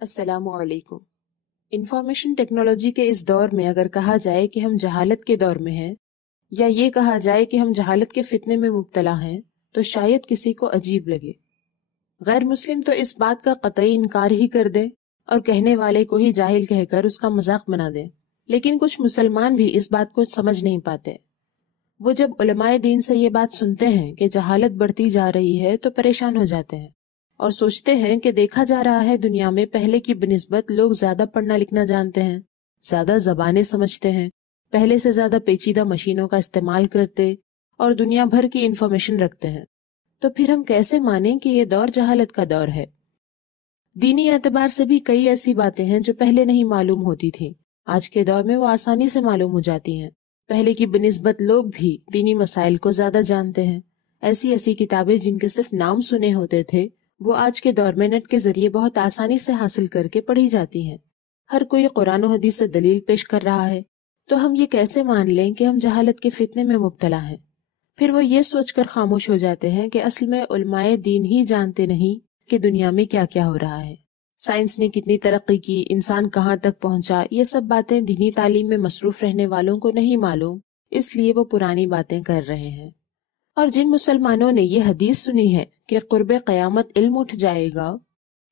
السلام علیکم۔ Information technology کے اس دور میں اگر کہا جائے کہ ہم جہالت کے دور میں ہیں، یا یہ کہا جائے کہ ہم جہالت کے فتنے میں مبتلا ہیں، تو شاید کسی کو عجیب لگے۔ غیر مسلم تو اس بات کا قطعی انکار ہی کر دیں اور کہنے والے کو ہی جاہل کہہ کر اس کا مذاق بنا دیں، لیکن کچھ مسلمان بھی اس بات کو سمجھ نہیں پاتے۔ وہ جب علماء دین سے یہ بات سنتے ہیں کہ جہالت بڑھتی جا رہی ہے تو پریشان ہو جاتے ہیں اور سوچتے ہیں کہ دیکھا جا رہا ہے دنیا میں پہلے کی بنسبت لوگ زیادہ پڑھنا لکھنا جانتے ہیں، زیادہ زبانیں سمجھتے ہیں، پہلے سے زیادہ پیچیدہ مشینوں کا استعمال کرتے اور دنیا بھر کی انفارمیشن رکھتے ہیں۔ تو پھر ہم کیسے مانیں کہ یہ دور جہالت کا دور ہے؟ دینی اعتبار سے بھی کئی ایسی باتیں ہیں جو پہلے نہیں معلوم ہوتی تھیں، آج کے دور میں وہ آسانی سے معلوم ہو جاتی ہیں۔ پہلے کی بنسبت لوگ بھی دینی مسائل کو زیادہ جانتے ہیں۔ ایسی کتابیں جن کے صرف نام سنے ہوتے تھے وہ آج کے دور میں نیٹ کے ذریعے بہت آسانی سے حاصل کر کے پڑھی جاتی ہیں۔ ہر کوئی قرآن و حدیث سے دلیل پیش کر رہا ہے، تو ہم یہ کیسے مان لیں کہ ہم جہالت کے فتنے میں مبتلا ہیں؟ پھر وہ یہ سوچ کر خاموش ہو جاتے ہیں کہ اصل میں علماء دین ہی جانتے نہیں کہ دنیا میں کیا کیا ہو رہا ہے، سائنس نے کتنی ترقی کی، انسان کہاں تک پہنچا۔ یہ سب باتیں دینی تعلیم میں مصروف رہنے والوں کو نہیں معلوم، اس لیے وہ پرانی باتیں کر رہے ہیں۔ اور جن مسلمانوں نے یہ حدیث سنی ہے کہ قرب قیامت علم اٹھ جائے گا،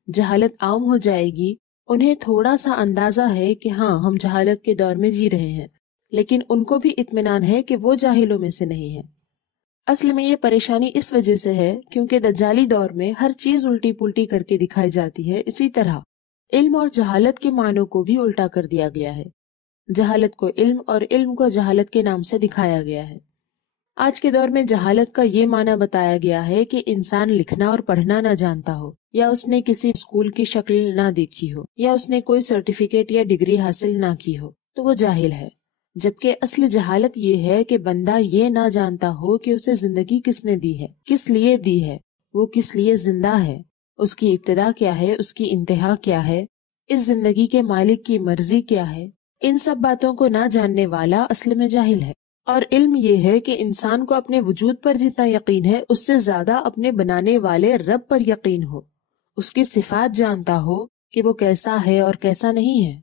جہالت عام ہو جائے گی، انہیں تھوڑا سا اندازہ ہے کہ ہاں ہم جہالت کے دور میں جی رہے ہیں، لیکن ان کو بھی اطمینان ہے کہ وہ جاہلوں میں سے نہیں ہیں۔ اصل میں یہ پریشانی اس وجہ سے ہے کیونکہ دجالی دور میں ہر چیز الٹی پلٹی کر کے دکھائی جاتی ہے۔ اسی طرح علم اور جہالت کے معنوں کو بھی الٹا کر دیا گیا ہے، جہالت کو علم اور علم کو جہالت کے نام سے دکھایا گیا ہے۔ آج کے دور میں جہالت کا یہ معنی بتایا گیا ہے کہ انسان لکھنا اور پڑھنا نہ جانتا ہو، یا اس نے کسی اسکول کی شکل نہ دیکھی ہو، یا اس نے کوئی سرٹیفکیٹ یا ڈگری حاصل نہ کی ہو، تو وہ جاہل ہے۔ جبکہ اصل جہالت یہ ہے کہ بندہ یہ نہ جانتا ہو کہ اسے زندگی کس نے دی ہے، کس لیے دی ہے، وہ کس لیے زندہ ہے، اس کی ابتدا کیا ہے، اس کی انتہا کیا ہے، اس زندگی کے مالک کی مرضی کیا ہے۔ ان سب باتوں کو نہ جاننے والا اصل میں جاہل ہے۔ اور علم یہ ہے کہ انسان کو اپنے وجود پر جتنا یقین ہے اس سے زیادہ اپنے بنانے والے رب پر یقین ہو، اس کی صفات جانتا ہو کہ وہ کیسا ہے اور کیسا نہیں ہے،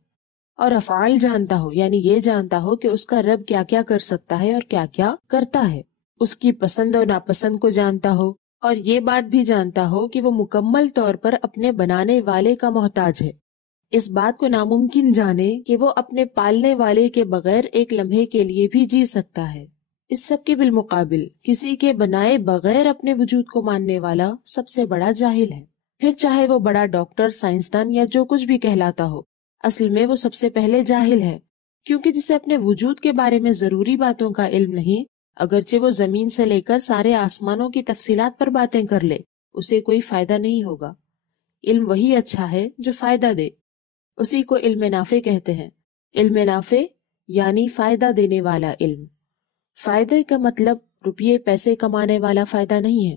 اور افعال جانتا ہو، یعنی یہ جانتا ہو کہ اس کا رب کیا کیا کر سکتا ہے اور کیا کیا کرتا ہے، اس کی پسند اور ناپسند کو جانتا ہو، اور یہ بات بھی جانتا ہو کہ وہ مکمل طور پر اپنے بنانے والے کا محتاج ہے۔ اس بات کو ناممکن جانے کہ وہ اپنے پالنے والے کے بغیر ایک لمحے کے لیے بھی جی سکتا ہے۔ اس سب کے بالمقابل کسی کے بنائے بغیر اپنے وجود کو ماننے والا سب سے بڑا جاہل ہے، پھر چاہے وہ بڑا ڈاکٹر، سائنسدان یا جو کچھ بھی کہلاتا ہو، اصل میں وہ سب سے پہلے جاہل ہے، کیونکہ جسے اپنے وجود کے بارے میں ضروری باتوں کا علم نہیں، اگرچہ وہ زمین سے لے کر سارے آسمانوں کی تفصیلات پر باتیں کر لے، اسے کوئی فائدہ نہیں ہوگا۔ علم وہی اچھا ہے جو فائدہ دے، اسی کو علم نافع کہتے ہیں۔ علم نافع یعنی فائدہ دینے والا علم۔ فائدے کا مطلب روپیے پیسے کمانے والا فائدہ نہیں ہے،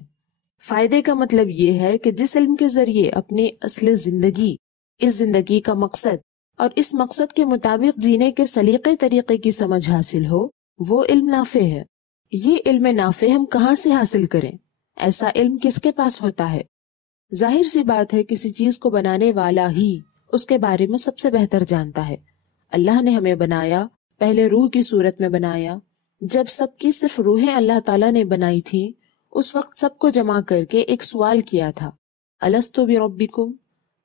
فائدے کا مطلب یہ ہے کہ جس علم کے ذریعے اپنے اصل زندگی، اس زندگی کا مقصد اور اس مقصد کے مطابق جینے کے سلیقے طریقے کی سمجھ حاصل ہو، وہ علم نافع ہے۔ یہ علم نافع ہم کہاں سے حاصل کریں؟ ایسا علم کس کے پاس ہوتا ہے؟ ظاہر سی بات ہے کسی چیز کو بنانے والا ہی اس کے بارے میں سب سے بہتر جانتا ہے۔ اللہ نے ہمیں بنایا، پہلے روح کی صورت میں بنایا۔ جب سب کی صرف روحیں اللہ تعالیٰ نے بنائی تھی، اس وقت سب کو جمع کر کے ایک سوال کیا تھا، الست بربکم،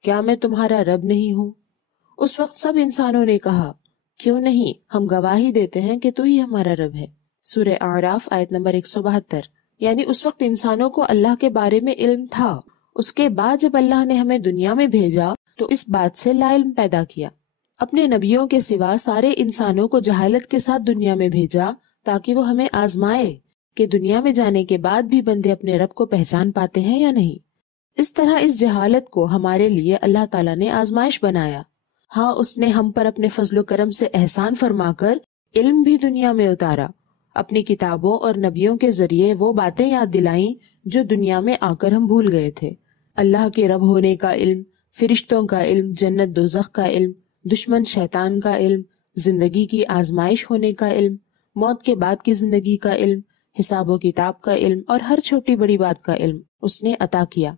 کیا میں تمہارا رب نہیں ہوں؟ اس وقت سب انسانوں نے کہا، کیوں نہیں، ہم گواہی دیتے ہیں کہ تو ہی ہمارا رب ہے۔ سورہ اعراف آیت نمبر 172۔ یعنی اس وقت انسانوں کو اللہ کے بارے میں علم تھا، اس کے بعد جب اللہ نے ہمیں دنیا میں بھیجا تو اس بات سے لا علم پیدا کیا۔ اپنے نبیوں کے سوا سارے انسانوں کو جہالت کے ساتھ دنیا میں بھیجا تاکہ وہ ہمیں آزمائے کہ دنیا میں جانے کے بعد بھی بندے اپنے رب کو پہچان پاتے ہیں یا نہیں۔ اس طرح اس جہالت کو ہمارے لیے اللہ تعالیٰ نے آزمائش بنایا۔ ہاں، اس نے ہم پر اپنے فضل و کرم سے احسان فرما کر علم بھی دنیا میں اتارا، اپنی کتابوں اور نبیوں کے ذریعے وہ باتیں یاد دلائیں جو دنیا میں آ کر ہم بھول گئے تھے۔ اللہ کے رب ہونے کا علم، فرشتوں کا علم، جنت دوزخ کا علم، دشمن شیطان کا علم، زندگی کی آزمائش ہونے کا علم، موت کے بعد کی زندگی کا علم، حساب و کتاب کا علم اور ہر چھوٹی بڑی بات کا علم اس نے عطا کیا۔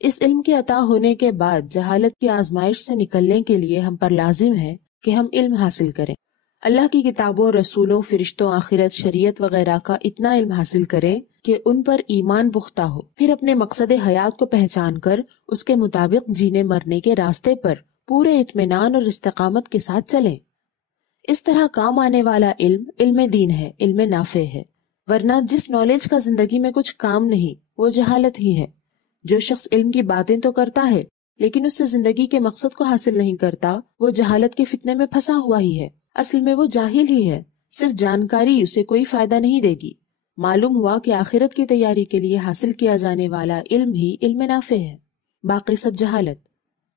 اس علم کے عطا ہونے کے بعد جہالت کی آزمائش سے نکلنے کے لیے ہم پر لازم ہے کہ ہم علم حاصل کریں، اللہ کی کتابوں، رسولوں، فرشتوں، آخرت، شریعت وغیرہ کا اتنا علم حاصل کریں کہ ان پر ایمان پختہ ہو، پھر اپنے مقصد حیات کو پہچان کر اس کے مطابق جینے مرنے کے راستے پر پورے اطمینان اور استقامت کے ساتھ چلیں۔ اس طرح کام آنے والا علم علم دین ہے، علم نافع ہے، ورنہ جس نالج کا زندگی میں کچھ کام نہیں وہ جہالت ہی ہے۔ جو شخص علم کی باتیں تو کرتا ہے لیکن اس سے زندگی کے مقصد کو حاصل نہیں کرتا، وہ جہالت کے فتنے میں پھنسا ہوا ہی ہے، اصل میں وہ جاہل ہی ہے، صرف جانکاری اسے کوئی فائدہ نہیں دے گی۔ معلوم ہوا کہ آخرت کی تیاری کے لیے حاصل کیا جانے والا علم ہی علم نافع ہے، باقی سب جہالت۔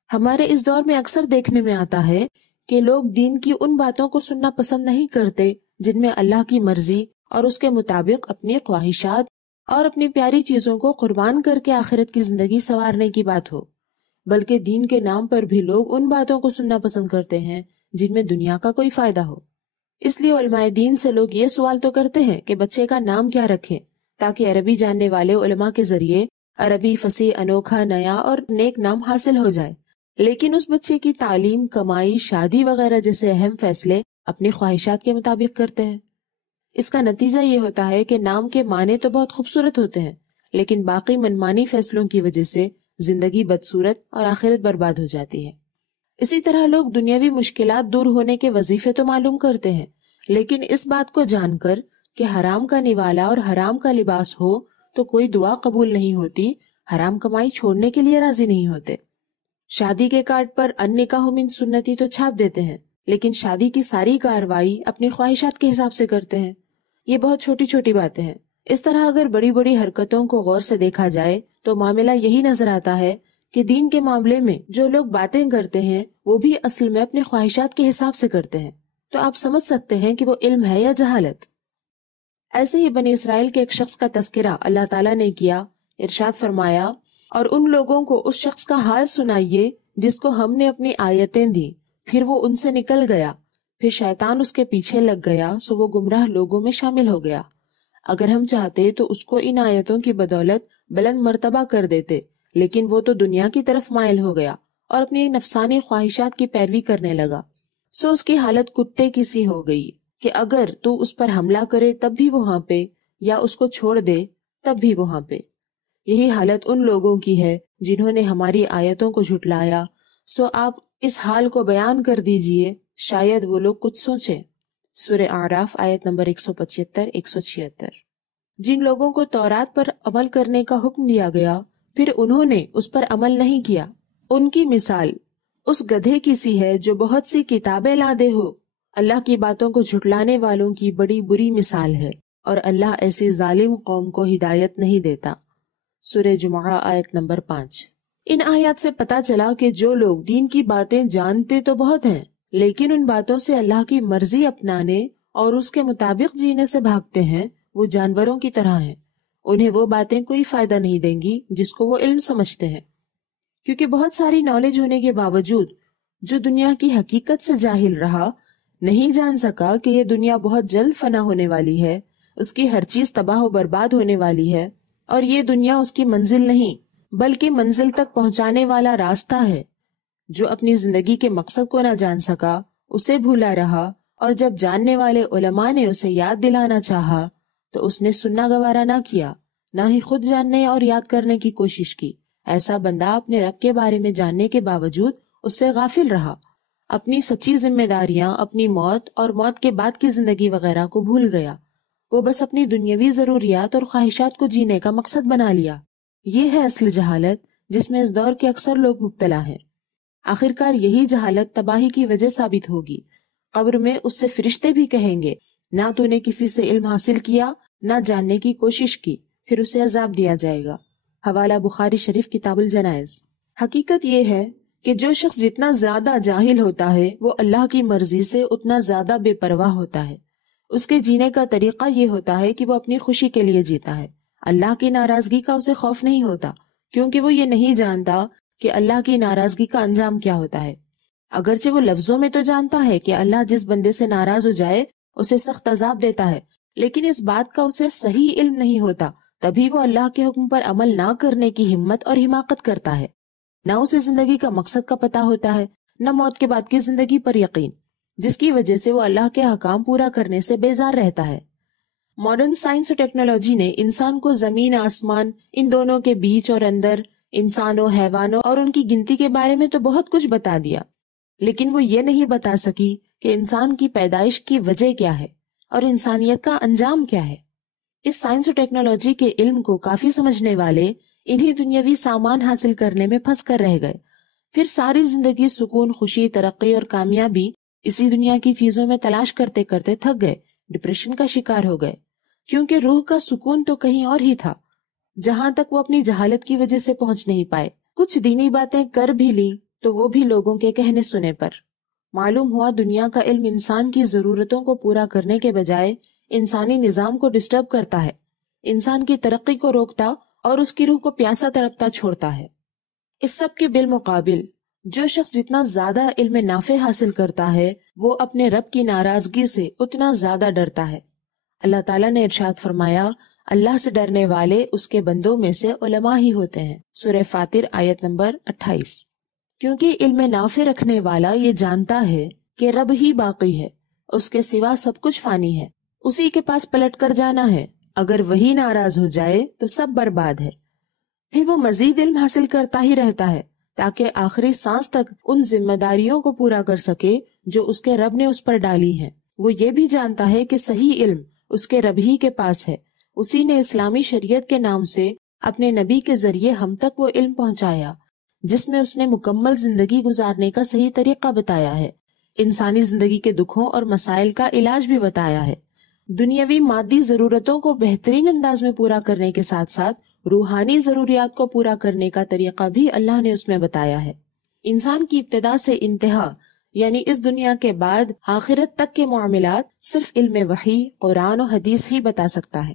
ہمارے اس دور میں اکثر دیکھنے میں آتا ہے کہ لوگ دین کی ان باتوں کو سننا پسند نہیں کرتے جن میں اللہ کی مرضی اور اس کے مطابق اپنی خواہشات اور اپنی پیاری چیزوں کو قربان کر کے آخرت کی زندگی سنوارنے کی بات ہو، بلکہ دین کے نام پر بھی لوگ ان باتوں کو سننا پسند کرتے ہیں جن میں دنیا کا کوئی فائدہ ہو۔ اس لیے علماء دین سے لوگ یہ سوال تو کرتے ہیں کہ بچے کا نام کیا رکھیں تاکہ عربی جاننے والے علماء کے ذریعے عربی فصیح، انوکھا، نیا اور نیک نام حاصل ہو جائے، لیکن اس بچے کی تعلیم، کمائی، شادی وغیرہ جیسے اہم فیصلے اپنی خواہشات کے مطابق کرتے ہیں۔ اس کا نتیجہ یہ ہوتا ہے کہ نام کے معنی تو بہت خوبصورت ہوتے ہیں لیکن باقی منمانی فیصلوں کی وجہ سے زندگی بدصورت اور آخرت برباد ہو جاتی ہے۔ اسی طرح لوگ دنیاوی مشکلات دور ہونے کے وظیفے تو معلوم کرتے ہیں لیکن اس بات کو جان کر کہ حرام کا نوالا اور حرام کا لباس ہو تو کوئی دعا قبول نہیں ہوتی، حرام کمائی چھوڑنے کے لیے راضی نہیں ہوتے۔ شادی کے کارڈ پر ان نکاح من سنتی تو چھاپ دیتے ہیں لیکن شادی کی ساری کارروائی اپنی خواہشات کے حساب سے کرتے ہیں۔ یہ بہت چھوٹی چھوٹی باتیں ہیں۔ اس طرح اگر بڑی بڑی حرکتوں کو غور سے دیکھا جائے تو معاملہ یہی نظر آتا ہے کہ دین کے معاملے میں جو لوگ باتیں کرتے ہیں وہ بھی اصل میں اپنے خواہشات کے حساب سے کرتے ہیں، تو آپ سمجھ سکتے ہیں کہ وہ علم ہے یا جہالت۔ ایسے ہی بنی اسرائیل کے ایک شخص کا تذکرہ اللہ تعالیٰ نے کیا، ارشاد فرمایا، اور ان لوگوں کو اس شخص کا حال سنائیے جس کو ہم نے اپنی آیتیں دی، پھر وہ ان سے نکل گیا، پھر شیطان اس کے پیچھے لگ گیا، سو وہ گمراہ لوگوں میں شامل ہو گیا۔ اگر ہم چاہتے تو اس کو ان آیتوں کی بدولت بلند مرتبہ کر دیتے، لیکن وہ تو دنیا کی طرف مائل ہو گیا اور اپنی نفسانی خواہشات کی پیروی کرنے لگا، سو اس کی حالت کتے کی سی ہو گئی کہ اگر تو اس پر حملہ کرے تب بھی وہاں پہ، یا اس کو چھوڑ دے تب بھی وہاں پہ۔ یہی حالت ان لوگوں کی ہے جنہوں نے ہماری آیتوں کو جھٹلایا، سو آپ اس حال کو بیان کر دیجئے، شاید وہ لوگ کچھ سوچیں۔ سورہ اعراف آیت نمبر 175 176۔ جن لوگوں کو تورات پر عمل کرنے کا حکم دیا گیا پھر انہوں نے اس پر عمل نہیں کیا، ان کی مثال اس گدھے کی سی ہے جو بہت سی کتابیں لادے ہو۔ اللہ کی باتوں کو جھٹلانے والوں کی بڑی بری مثال ہے، اور اللہ ایسی ظالم قوم کو ہدایت نہیں دیتا۔ سورہ جمعہ آیت نمبر 5۔ ان آیات سے پتہ چلا کہ جو لوگ دین کی باتیں جانتے تو بہت ہیں لیکن ان باتوں سے اللہ کی مرضی اپنانے اور اس کے مطابق جینے سے بھاگتے ہیں، وہ جانوروں کی طرح ہیں۔ انہیں وہ باتیں کوئی فائدہ نہیں دیں گی جس کو وہ علم سمجھتے ہیں، کیونکہ بہت ساری نالج ہونے کے باوجود جو دنیا کی حقیقت سے جاہل رہا، نہیں جان سکا کہ یہ دنیا بہت جلد فنا ہونے والی ہے، اس کی ہر چیز تباہ و برباد ہونے والی ہے، اور یہ دنیا اس کی منزل نہیں بلکہ منزل تک پہنچانے والا راستہ ہے۔ جو اپنی زندگی کے مقصد کو نہ جان سکا، اسے بھولا رہا، اور جب جاننے والے علماء نے اسے یاد دلانا چاہا تو اس نے سننا گوارا نہ کیا، نہ ہی خود جاننے اور یاد کرنے کی کوشش کی۔ ایسا بندہ اپنے رب کے بارے میں جاننے کے باوجود اس سے غافل رہا، اپنی سچی ذمہ داریاں، اپنی موت اور موت کے بعد کی زندگی وغیرہ کو بھول گیا۔ وہ بس اپنی دنیاوی ضروریات اور خواہشات کو جینے کا مقصد بنا لیا۔ یہ ہے اصل جہالت جس میں اس دور کے اکثر لوگ مبتلا ہیں۔ آخرکار یہی جہالت تباہی کی وجہ ثابت ہوگی۔ قبر میں اس سے فرشتے بھی کہیں گے، نہ تو نے کسی سے علم حاصل کیا، نہ جاننے کی کوشش کی، پھر اسے عذاب دیا جائے گا۔ حوالہ بخاری شریف کتاب الجنائز۔ حقیقت یہ ہے کہ جو شخص جتنا زیادہ جاہل ہوتا ہے وہ اللہ کی مرضی سے اتنا زیادہ بے پرواہ ہوتا ہے۔ اس کے جینے کا طریقہ یہ ہوتا ہے کہ وہ اپنی خوشی کے لیے جیتا ہے، اللہ کی ناراضگی کا اسے خوف نہیں ہوتا، کیونکہ وہ یہ نہیں جانتا کہ اللہ کی ناراضگی کا انجام کیا ہوتا ہے۔ اگرچہ وہ لفظوں میں تو جانتا ہے کہ اللہ جس بندے سے ناراض ہو جائے اسے سخت عذاب دیتا ہے، لیکن اس بات کا اسے صحیح علم نہیں ہوتا تبھی وہ اللہ کے حکم پر عمل نہ کرنے کی ہمت اور حماقت کرتا ہے۔ نہ اسے زندگی کا مقصد کا پتہ ہوتا ہے، نہ موت کے بعد کی زندگی پر یقین، جس کی وجہ سے وہ اللہ کے حکام پورا کرنے سے بیزار رہتا ہے۔ ماڈرن سائنس اور ٹیکنالوجی نے انسان کو زمین آسمان، ان دونوں کے بیچ اور اندر، انسانوں، حیوانوں اور ان کی گنتی کے بارے میں تو بہت کچھ بتا دیا، لیکن وہ یہ نہیں بتا سکی کہ انسان کی پیدائش کی وجہ کیا ہے اور انسانیت کا انجام کیا ہے۔ اس سائنس اور ٹیکنالوجی کے علم کو کافی سمجھنے والے انہی دنیاوی سامان حاصل کرنے میں پھنس کر رہ گئے، پھر ساری زندگی سکون، خوشی، ترقی اور کامیابی اسی دنیا کی چیزوں میں تلاش کرتے کرتے تھک گئے، ڈپریشن کا شکار ہو گئے، کیونکہ روح کا سکون تو کہیں اور ہی تھا، جہاں تک وہ اپنی جہالت کی وجہ سے پہنچ نہیں پائے۔ کچھ دینی باتیں کر بھی لی تو وہ بھی لوگوں کے کہنے سنے پر۔ معلوم ہوا دنیا کا علم انسان کی ضرورتوں کو پورا کرنے کے بجائے انسانی نظام کو ڈسٹرب کرتا ہے، انسان کی ترقی کو روکتا اور اس کی روح کو پیاسا تڑپتا چھوڑتا ہے۔ اس سب کے بالمقابل جو شخص جتنا زیادہ علم نافع حاصل کرتا ہے وہ اپنے رب کی ناراضگی سے اتنا زیادہ ڈرتا ہے۔ اللہ تعالیٰ نے ارشاد فرمایا، اللہ سے ڈرنے والے اس کے بندوں میں سے علماء ہی ہوتے ہیں، سورہ فاطر آیت نمبر 28۔ کیونکہ علم نافع رکھنے والا یہ جانتا ہے کہ رب ہی باقی ہے، اس کے سوا سب کچھ فانی ہے، اسی کے پاس پلٹ کر جانا ہے، اگر وہی ناراض ہو جائے تو سب برباد ہے۔ پھر وہ مزید علم حاصل کرتا ہی رہتا ہے تاکہ آخری سانس تک ان ذمہ داریوں کو پورا کر سکے جو اس کے رب نے اس پر ڈالی ہیں۔ وہ یہ بھی جانتا ہے کہ صحیح علم اس کے رب ہی کے پاس ہے، اسی نے اسلامی شریعت کے نام سے اپنے نبی کے ذریعے ہم تک وہ علم پہنچایا جس میں اس نے مکمل زندگی گزارنے کا صحیح طریقہ بتایا ہے، انسانی زندگی کے دکھوں اور مسائل کا علاج بھی بتایا ہے، دنیاوی مادی ضرورتوں کو بہترین انداز میں پورا کرنے کے ساتھ ساتھ روحانی ضروریات کو پورا کرنے کا طریقہ بھی اللہ نے اس میں بتایا ہے۔ انسان کی ابتدا سے انتہا یعنی اس دنیا کے بعد آخرت تک کے معاملات صرف علم وحی، قرآن و حدیث ہی بتا سکتا ہے۔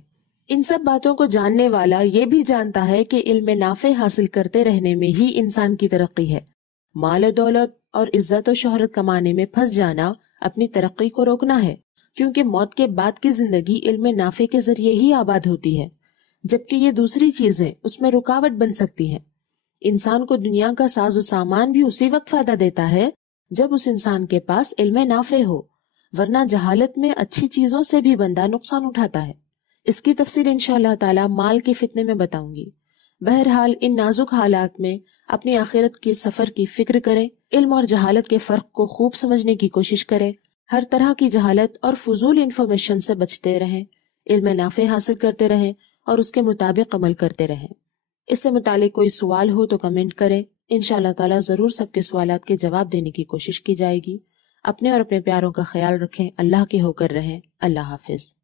ان سب باتوں کو جاننے والا یہ بھی جانتا ہے کہ علم نافع حاصل کرتے رہنے میں ہی انسان کی ترقی ہے۔ مال و دولت اور عزت و شہرت کمانے میں پھنس جانا اپنی ترقی کو روکنا ہے، کیونکہ موت کے بعد کی زندگی علم نافع کے ذریعے ہی آباد ہوتی ہے، جبکہ یہ دوسری چیزیں اس میں رکاوٹ بن سکتی ہیں۔ انسان کو دنیا کا ساز و سامان بھی اسی وقت فائدہ دیتا ہے جب اس انسان کے پاس علم نافع ہو، ورنہ جہالت میں اچھی چیزوں سے بھی بندہ نقصان اٹھاتا ہے۔ اس کی تفصیل انشاءاللہ تعالی مال کے فتنے میں بتاؤں گی۔ بہرحال ان نازک حالات میں اپنی آخرت کے سفر کی فکر کریں، علم اور جہالت کے فرق کو خوب سمجھنے کی کوشش کریں، ہر طرح کی جہالت اور فضول انفارمیشن سے بچتے رہیں، علم نافع حاصل کرتے رہیں اور اس کے مطابق عمل کرتے رہیں۔ اس سے متعلق کوئی سوال ہو تو کمنٹ کریں، انشاءاللہ تعالی ضرور سب کے سوالات کے جواب دینے کی کوشش کی جائے گی۔ اپنے اور اپنے پیاروں کا خیال رکھیں، اللہ کے ہو کر رہیں۔ اللہ حافظ۔